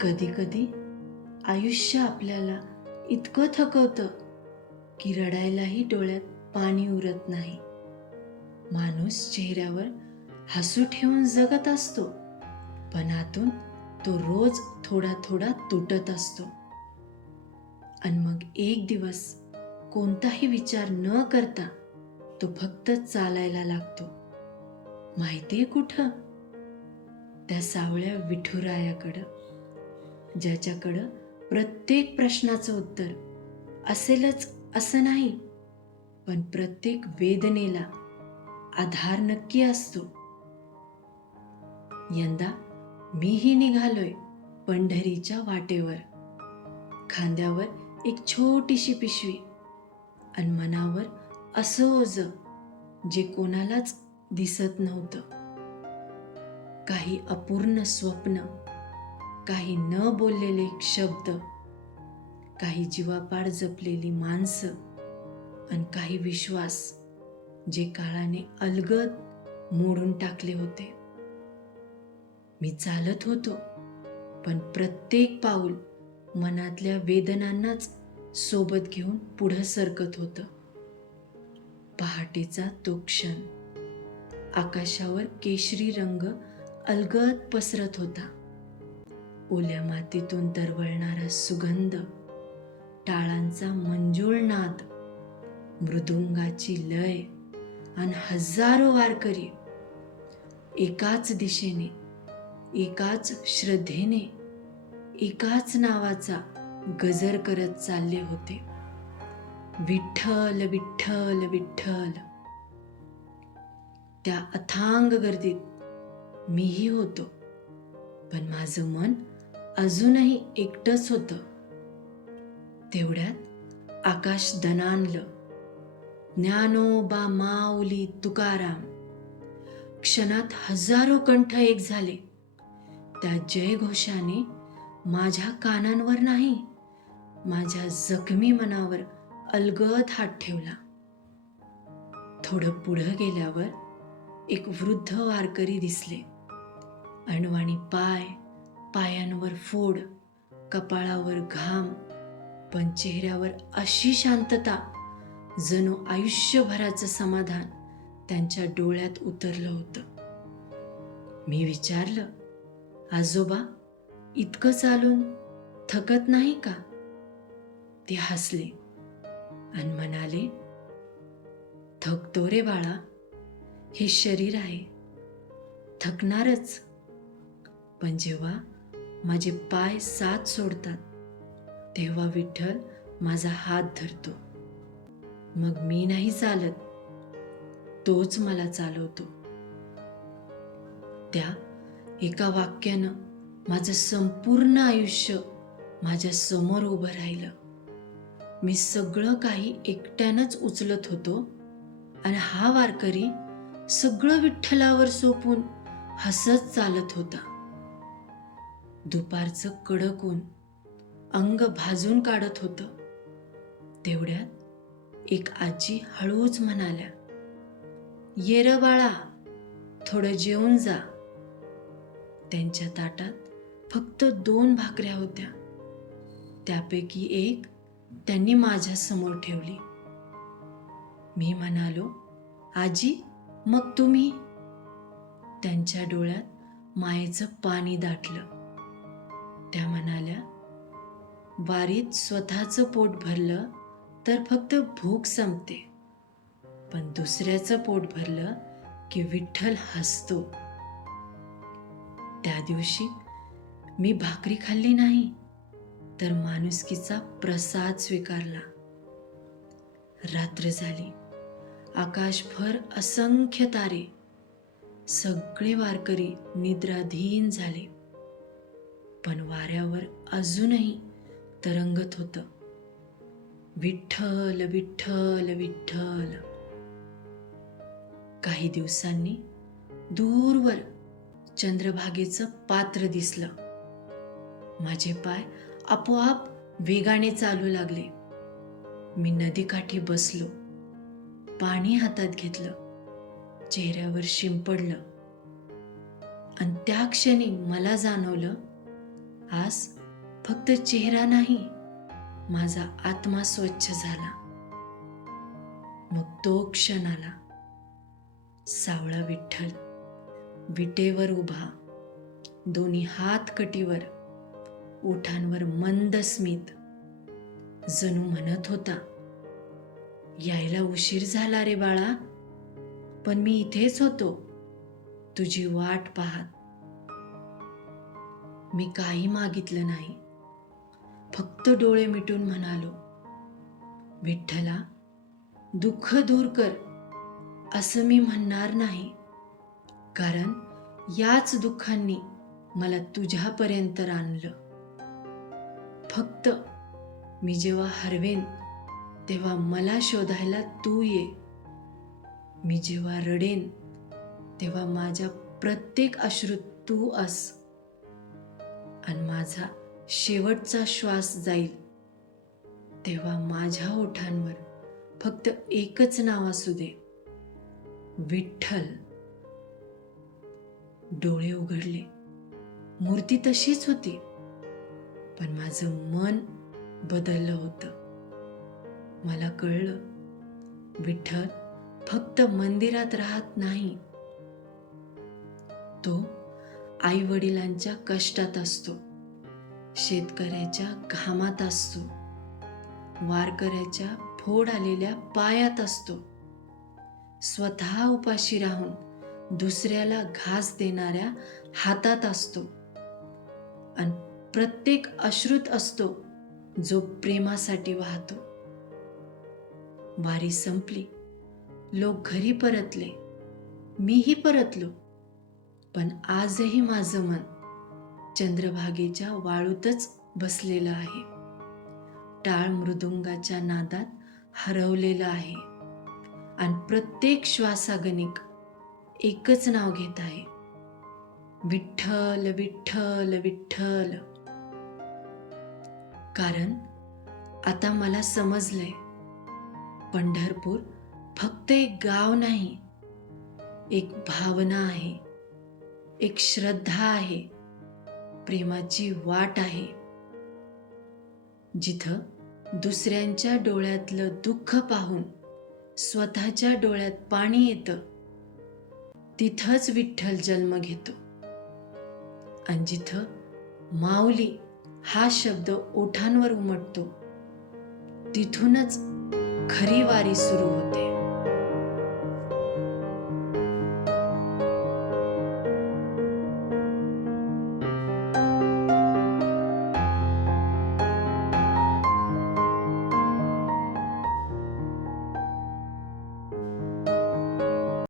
कधी कधी आयुष्य आपल्याला इतकं थकवतं की रडायलाही डोळ्यात पाणी उरत नाही. माणूस चेहऱ्यावर हसू ठेवून जगत असतो, पण आतून तो रोज थोडा थोडा तुटत असतो. आणि मग एक दिवस कोणताही विचार न करता तो फक्त चालायला लागतो. माहितीये कुठं? त्या सावळ्या विठुरायाकडं, ज्याच्याकडं प्रत्येक प्रश्नाचं उत्तर असेलच असं नाही, पण प्रत्येक वेदनेला आधार नक्की असतो. यंदा मीही निघालोय पंढरीच्या वाटेवर. खांद्यावर एक छोटीशी पिशवी आणि मनावर असं ओझं जे कोणालाच दिसत नव्हतं. काही अपूर्ण स्वप्न, काही न बोललेले शब्द, काही जीवापाड जपलेली माणसं आणि काही विश्वास जे काळाने अलगद मोडून टाकले होते. मी चालत होतो, पण प्रत्येक पाऊल मनातल्या वेदनांनाच सोबत घेऊन पुढं सरकत होतं. पहाटेचा तो क्षण, आकाशावर केशरी रंग अलगद पसरत होता. ओल्या मातीतून दरवळणारा सुगंध, टाळांचा मंजूळ नाद, मृदुंगाची लय आणि हजारो वारकरी एकाच दिशेने, एकाच श्रद्धेने, एकाच नावाचा गजर करत चालले होते. विठ्ठल विठ्ठल विठ्ठल. त्या अथांग गर्दीत मीही होतो, पण माझं मन अजूनही एकटंच होतं. तेवढ्यात आकाश दणाणलं. ज्ञानोबा माऊली तुकाराम. क्षणात हजारो कंठ एक झाले. त्या जयघोषाने माझ्या कानांवर नाही, माझ्या जखमी मनावर अलगद हात ठेवला. थोडं पुढं गेल्यावर एक वृद्ध वारकरी दिसले. अणवाणी पाय, पायांवर फोड, कपाळावर घाम, पण चेहऱ्यावर अशी शांतता जणू आयुष्यभराचं समाधान त्यांच्या डोळ्यात उतरलं होतं. मी विचारलं, आजोबा, इतकं चालून थकत नाही का? ते हसले आणि म्हणाले, थकतो रे बाळा, हे शरीर आहे, थकणारच. पण जेव्हा माझे पाय साथ सोडतात, तेव्हा विठ्ठल माझा हात धरतो. मग मी नाही चालत, तोच मला चालवतो. त्या एका वाक्यानं माझं संपूर्ण आयुष्य माझ्या समोर उभं राहिलं. मी सगळं काही एकट्यानंच उचलत होतो आणि हा वारकरी सगळं विठ्ठलावर सोपून हसत चालत होता. दुपारचं कडक ऊन अंग भाजून काढत होतं. तेवढ्यात एक आजी हळूच म्हणाल्या, ये र बाळा, थोडं जेवून जा. त्यांच्या ताटात फक्त 2 भाकऱ्या होत्या. त्यापैकी एक त्यांनी माझ्या समोर ठेवली. मी म्हणालो, आजी, मग तुम्ही? त्यांच्या डोळ्यात मायेचं पाणी दाटलं. त्या म्हणाल्या, वारीत स्वतःचं पोट भरलं तर फक्त भूक संपते, पण दुसऱ्याचं पोट भरलं की विठ्ठल हसतो. त्या दिवशी मी भाकरी खाल्ली नाही, तर माणुसकीचा प्रसाद स्वीकारला. रात्र झाली. आकाशभर असंख्य तारे. सगळे वारकरी निद्राधीन झाले, पण वाऱ्यावर अजूनही तरंगत होतं, विठ्ठल विठ्ठल विठ्ठल. काही दिवसांनी दूरवर चंद्रभागेचं पात्र दिसलं. माझे पाय आपोआप वेगाने चालू लागले. मी नदीकाठी बसलो, पाणी हातात घेतलं, चेहऱ्यावर शिंपडलं आणि त्या क्षणी मला जाणवलं, आज फक्त चेहरा नाही, माझा आत्मा स्वच्छ झाला. मग तो क्षण आला. सावळा विठ्ठल विटेवर उभा, दोन्ही हात कटीवर, ओठांवर मंद स्मित, जणू म्हणत होता, यायला उशीर झाला रे बाळा, पण मी इथेच होतो तुझी वाट पाहत. मी काही मागितलं नाही, फक्त डोळे मिटून म्हणालो, विठ्ठला दुःख दूर कर. असं मी म्हणणार नाही, कारण याच दुःखांनी मला तुझ्यापर्यंत आणलं. फक्त मी जेव्हा हरवेन तेव्हा मला शोधायला तू ये. मी जेव्हा रडेन तेव्हा माझ्या प्रत्येक अश्रूत तू अस. आणि माझा शेवटचा श्वास जाईल तेव्हा माझ्या ओठांवर फक्त एकच नाव असू दे, विठ्ठल. डोळे उघडले. मूर्ती तशीच होती, पण माझं मन बदललं होतं. मला कळलं, विठ्ठल फक्त मंदिरात राहत नाही, तो आई वडिलांच्या कष्टात असतो, शेतकऱ्याच्या घामात असतो, वारकऱ्याच्या फोड आलेल्या पायात असतो, स्वतः उपाशी राहून दुसऱ्याला घास देणाऱ्या हातात असतो, आणि प्रत्येक अश्रूत असतो जो प्रेमासाठी वाहतो. वारी संपली, लोक घरी परतले, मीही परतलो, पण आजही माझं मन चंद्रभागेच्या वाळूतच बसलेलं आहे. टाळ मृदुंगाच्या नादात हरवलेलं आहे, आणि प्रत्येक श्वासागणिक एकच नाव घेत आहे, विठ्ठल विठ्ठल विठ्ठल. कारण आता मला समजलंय, पंढरपूर फक्त एक गाव नाही, एक भावना आहे, एक श्रद्धा आहे, प्रेमाची वाट आहे. जिथं दुसऱ्यांच्या डोळ्यातलं दुःख पाहून स्वतःच्या डोळ्यात पाणी येतं, तिथंच विठ्ठल जन्म घेतो. आणि जिथं माऊली हा शब्द ओठांवर उमटतो, तिथूनच खरी वारी सुरू होते.